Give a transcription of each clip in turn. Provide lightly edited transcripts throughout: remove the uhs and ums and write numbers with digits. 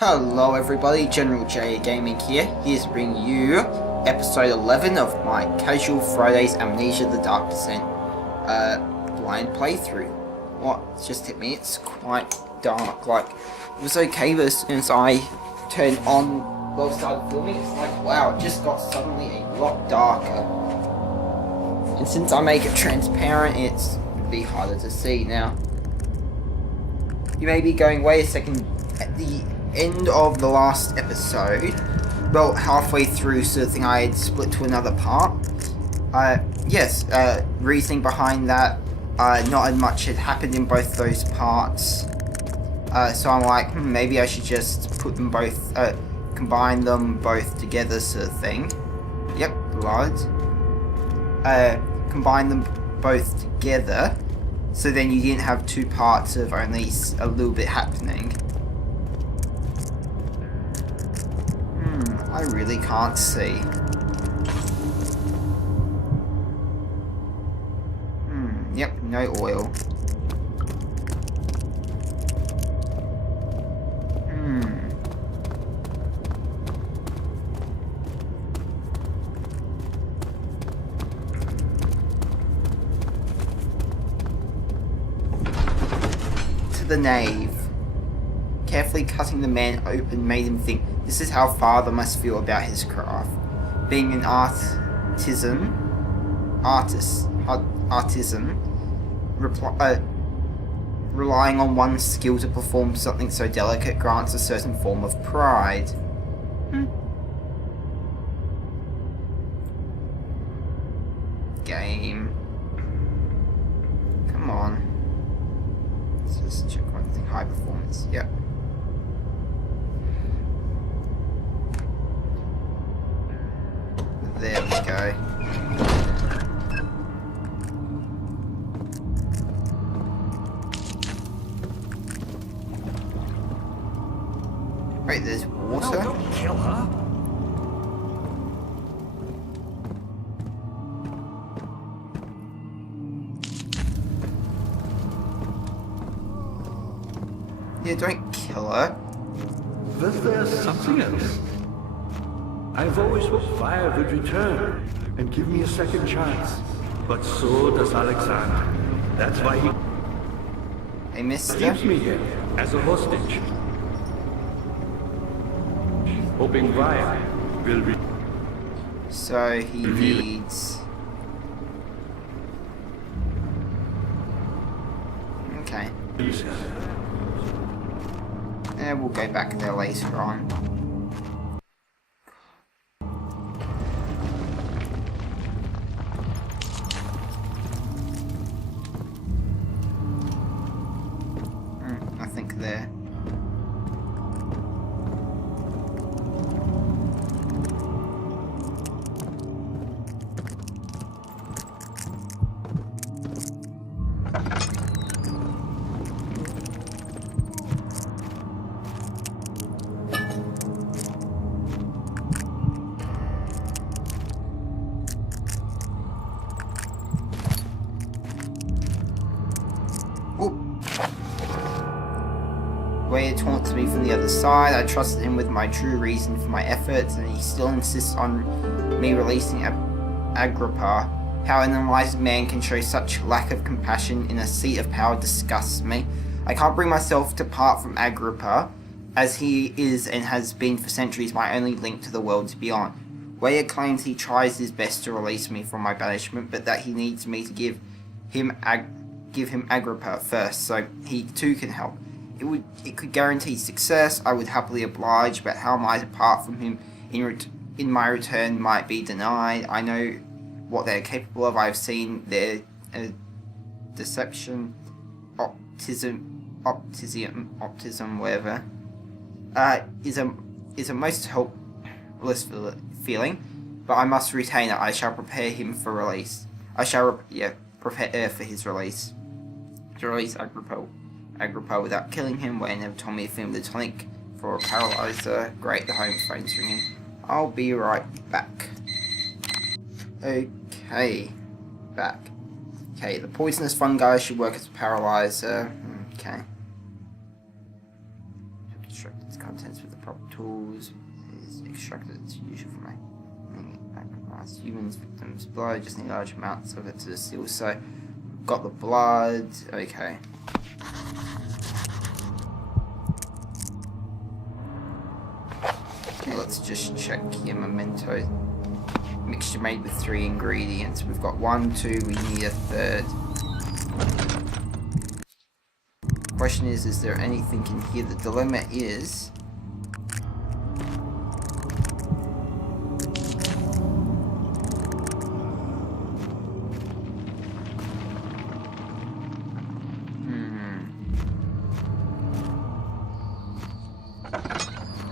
Hello everybody, GeneralJGaming here to bring you episode 11 of my Casual Fridays Amnesia the Dark Descent blind playthrough. What just hit me, it's quite dark. Like, it was okay, but as soon as I turned on, well, started filming, it's like, wow, it just got suddenly a lot darker. And since I make it transparent, it's a bit harder to see now. You may be going, wait a second, at the end of the last episode, well, halfway through sort of thing, I had split to another part. Yes, reasoning behind that, not as much had happened in both those parts. So I'm like, maybe I should just put them both, combine them both together sort of thing. Yep, blood. Combine them both together, so then you didn't have two parts of only a little bit happening. I really can't see. Yep, no oil. To the nave. Carefully cutting the man open made him think, this is how father must feel about his craft. Being an artisan, relying on one's skill to perform something so delicate grants a certain form of pride. Game. Come on. Let's just check one thing. High performance. Yep. There we go. Wait, there's water? No, don't kill her. Yeah, don't kill her. But there's something else. I've always hoped fire would return and give me a second chance. But so does Alexander. That's why he Hey, mister. keeps me here as a hostage. Hoping fire will So he needs... Okay. And we'll go back there later on. I think there. Wade taunts me from the other side. I trusted him with my true reason for my efforts, and he still insists on me releasing Agrippa. How an enlightened man can show such lack of compassion in a seat of power disgusts me. I can't bring myself to part from Agrippa, as he is and has been for centuries my only link to the worlds beyond. Wade claims he tries his best to release me from my banishment, but that he needs me to give him Agrippa first, so he too can help. It could guarantee success. I would happily oblige, but how am I to part from him in my return might be denied. I know what they're capable of. I've seen their deception, optimism, whatever, is a most helpless feeling, but I must retain it. I shall prepare him for release. I shall prepare for his release. To release Agrippa without killing him. Wayne never told me if him the tonic for a paralyzer. Great, the home phone's ringing. I'll be right back. Okay, back. Okay, the poisonous fungi should work as a paralyzer. Okay. contents with the proper tools. Is extracted its usual from humans, victims' blood. Just need large amounts of it to distill. So, got the blood. Okay. Okay, let's just check here. Memento. Mixture made with 3 ingredients. We've got 1, 2. We need a third. Question is there anything in here? The dilemma is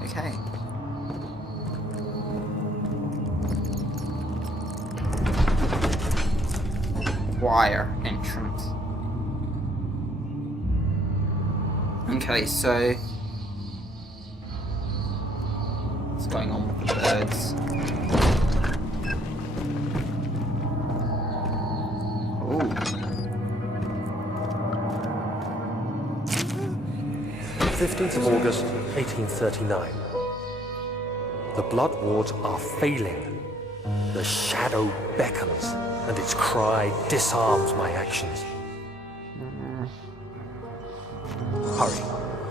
okay. Wire entrance. Okay, so what's going on with the birds? Oh. 15th of August, 1839. The blood wards are failing. The shadow beckons, and its cry disarms my actions. Hurry.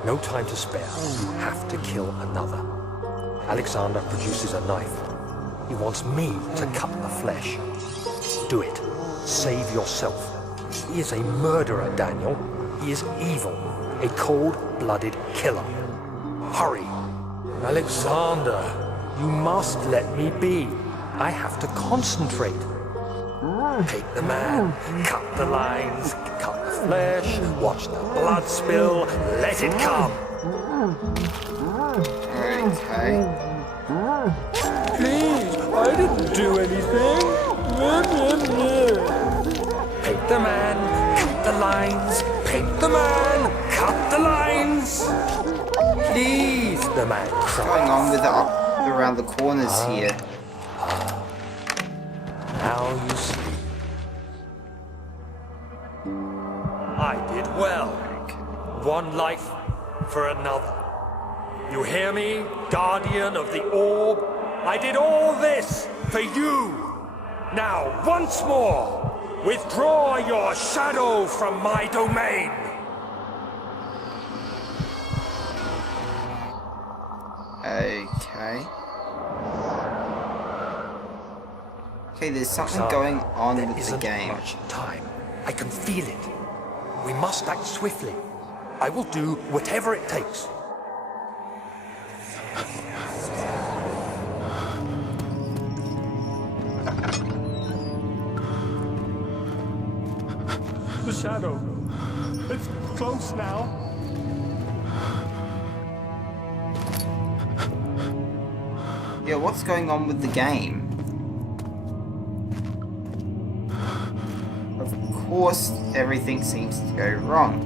No time to spare. You have to kill another. Alexander produces a knife. He wants me to cut the flesh. Do it. Save yourself. He is a murderer, Daniel. He is evil. A cold-blooded killer. Hurry. Alexander, you must let me be. I have to concentrate. Take the man, cut the lines, cut the flesh, watch the blood spill, let it come. Okay. Please, I didn't do anything. Paint the man, cut the lines, paint the man, cut the lines. Please, the man What's cried. going on with around the corners here? Now you see. I did well. One life for another. You hear me, guardian of the orb? I did all this for you. Now, once more, withdraw your shadow from my domain. Okay. Okay, there's something going on There with the isn't game. much time. I can feel it. We must act swiftly. I will do whatever it takes. The shadow. It's close now. Yeah, what's going on with the game? Of course, everything seems to go wrong.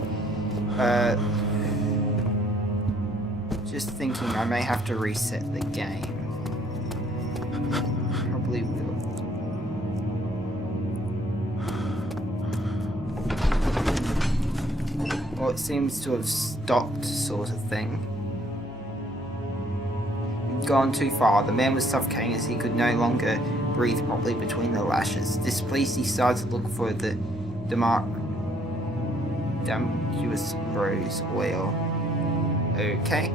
Just thinking I may have to reset the game. Probably will. Well, it seems to have stopped, sort of thing. Gone too far. The man was suffocating as he could no longer breathe properly between the lashes. Displeased, he started to look for the damascus rose oil. Okay.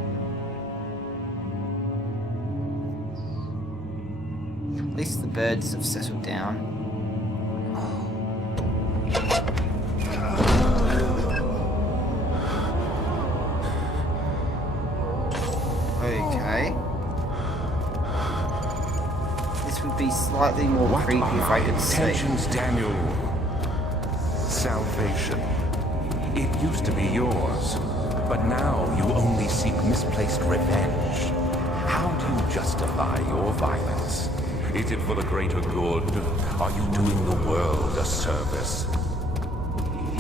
At least the birds have settled down. Okay. This would be slightly more creepy if I could see. Intentions, Daniel. Salvation. It used to be yours, but now you only seek misplaced revenge. How do you justify your violence? Is it for the greater good? Are you doing the world a service?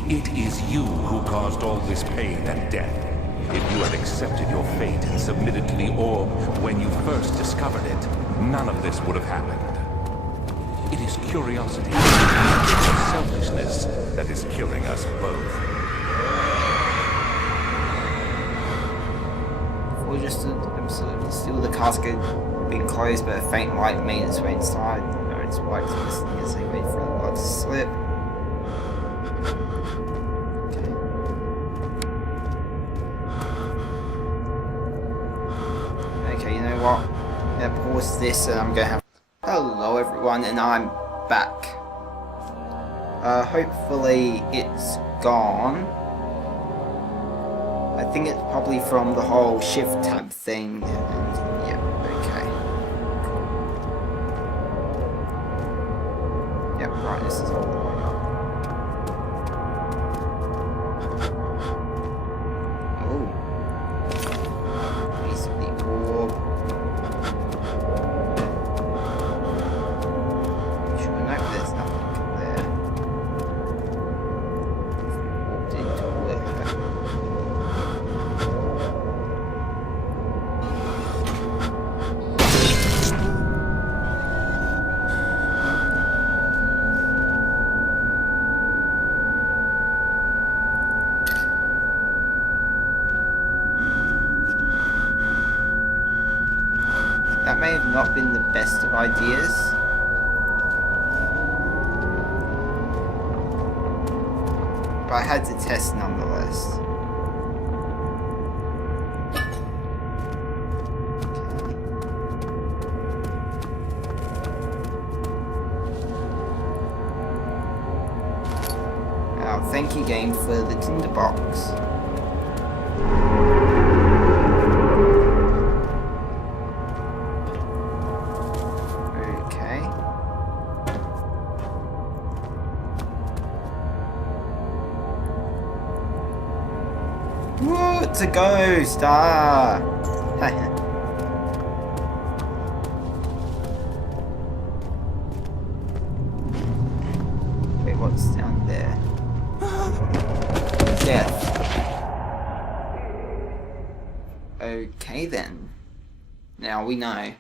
It is you who caused all this pain and death. If you had accepted your fate and submitted to the orb when you first discovered it, none of this would have happened. It is curiosity and selfishness that is killing us both. or just absolutely still. The casket had been closed, but a faint light made its way inside. No, its spikes listening as they wait for the blood to slip. Okay, you know what? I'm gonna pause this and I'm gonna have. Hello everyone, and I'm back. Hopefully it's gone. I think it's probably from the whole shift tab thing. And, yeah, okay. Yep, right, this is all going on. Oh. Piece of the orb. Sure, no, there's nothing there. Walked into it. That may have not been the best of ideas. But I had to test nonetheless. Now, thank you game for the tinderbox. Whoa, it's a ghost! Ah! Wait, what's down there? Death. Okay then. Now we know.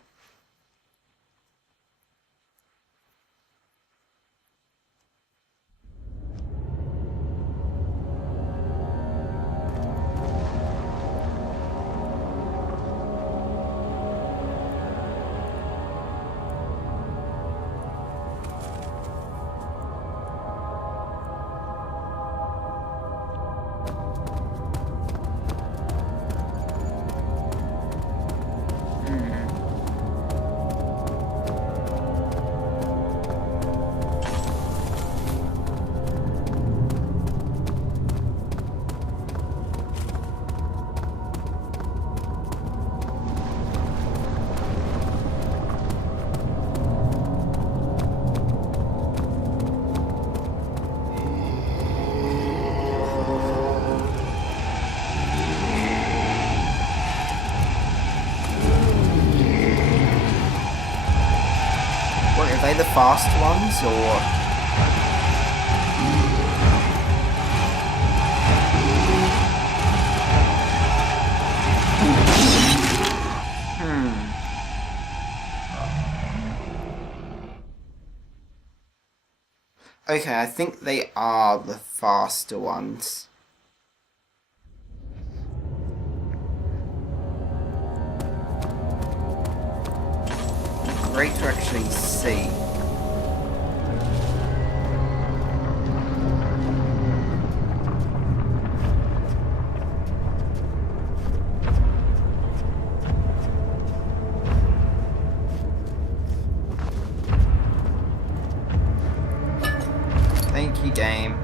Are they the fast ones, or...? Okay, I think they are the faster ones. Great to actually see. Thank you, game.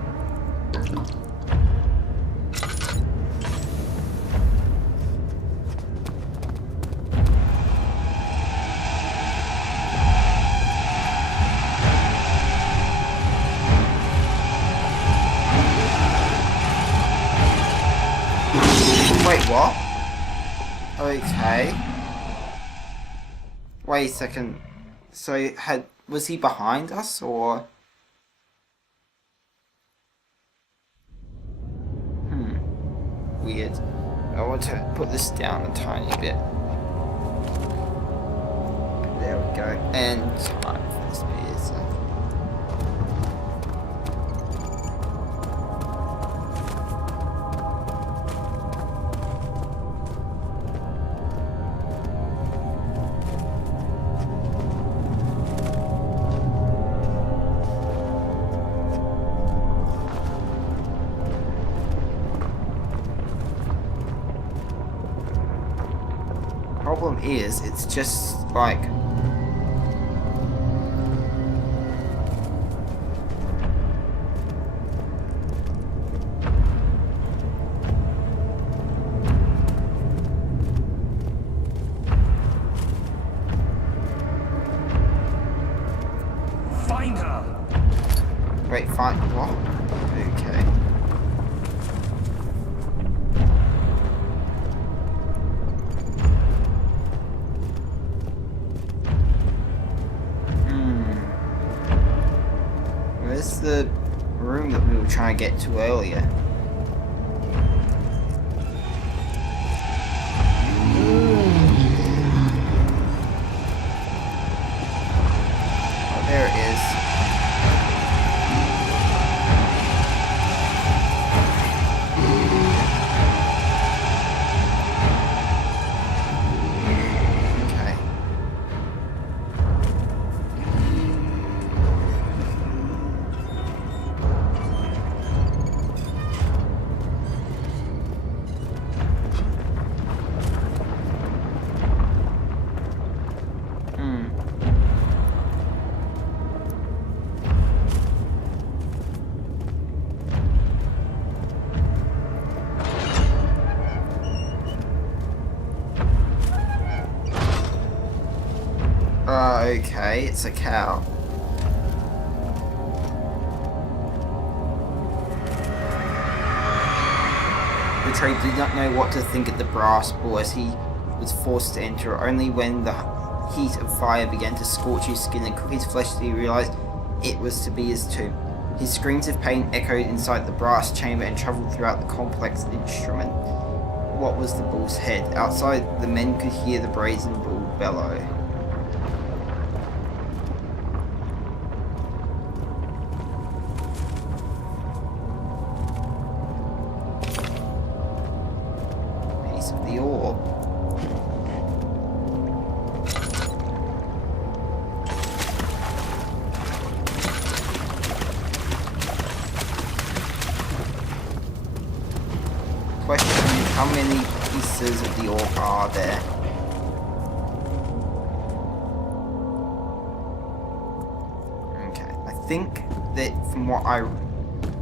Wait, what? Okay. Wait a second. So, was he behind us, or...? Weird. I want to put this down a tiny bit. There we go. And time for this beer, so. Problem is, it's just like... Find her! Wait, find what? Okay. Where's the room that we were trying to get to earlier? Oh, there it is. Okay. Okay, it's a cow. The trade did not know what to think of the brass ball as he was forced to enter. Only when the heat of fire began to scorch his skin and cook his flesh did he realize it was to be his tomb. His screams of pain echoed inside the brass chamber and traveled throughout the complex instrument. What was the bull's head? Outside, the men could hear the brazen bull bellow. The orb. Question, how many pieces of the orb are there? Okay, I think that from what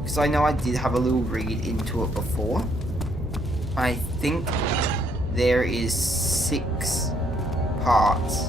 because I know I did have a little read into it before. I think there is 6 parts.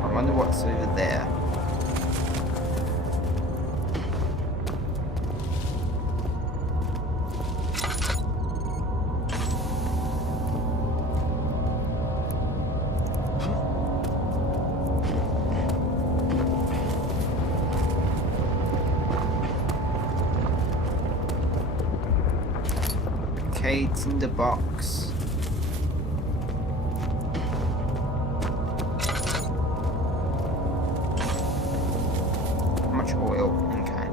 I wonder what's over there. Okay, it's in the box. How much oil? Okay.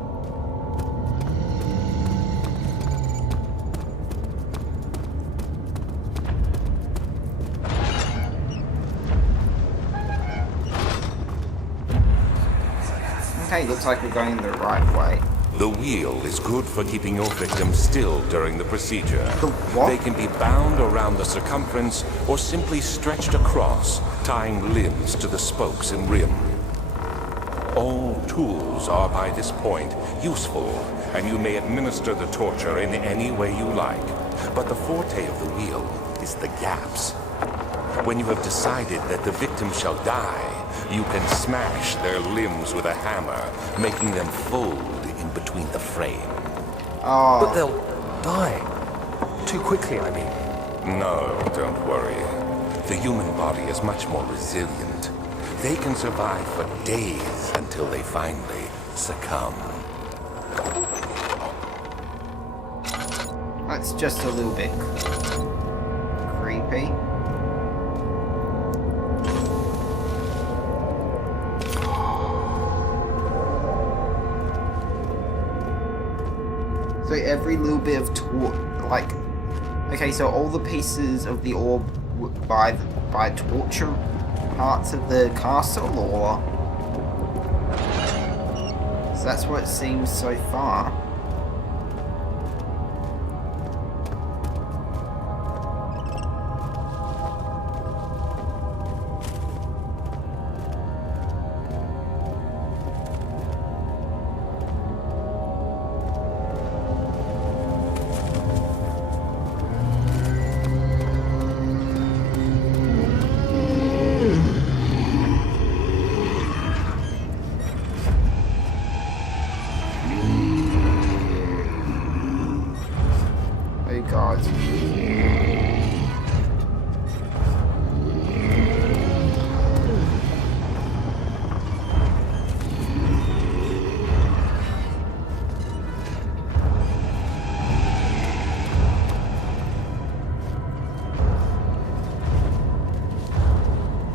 Okay, looks like we're going the right way. The wheel is good for keeping your victims still during the procedure. The what? They can be bound around the circumference or simply stretched across, tying limbs to the spokes and rim. All tools are by this point useful, and you may administer the torture in any way you like. But the forte of the wheel is the gaps. When you have decided that the victim shall die, you can smash their limbs with a hammer, making them fold in between the frame. Oh. But they'll die. Too quickly, I mean. No, don't worry. The human body is much more resilient. They can survive for days until they finally succumb. That's just a little bit creepy. So every little bit of like, okay, so all the pieces of the orb by torture parts of the castle, or so that's what it seems so far. Oh god.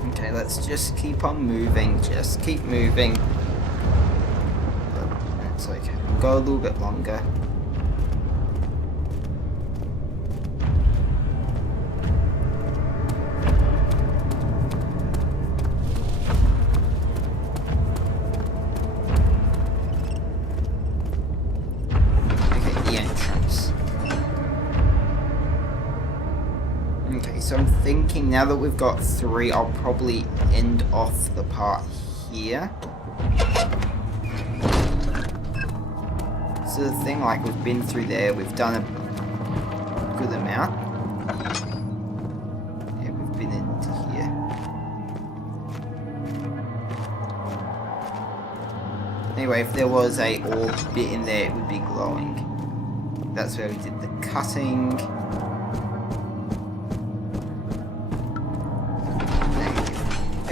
Okay, let's just keep on moving, just keep moving. It's okay, we'll go a little bit longer. Okay, so I'm thinking now that we've got 3, I'll probably end off the part here. So the thing, like, we've been through there, we've done a good amount. Yeah, we've been into here. Anyway, if there was a orb bit in there, it would be glowing. That's where we did the cutting.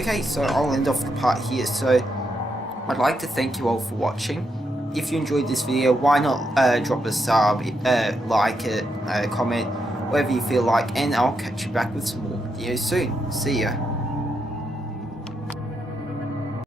Okay, so I'll end off the part here. So I'd like to thank you all for watching. If you enjoyed this video, why not drop a sub, like it, comment, whatever you feel like, and I'll catch you back with some more videos soon. See ya.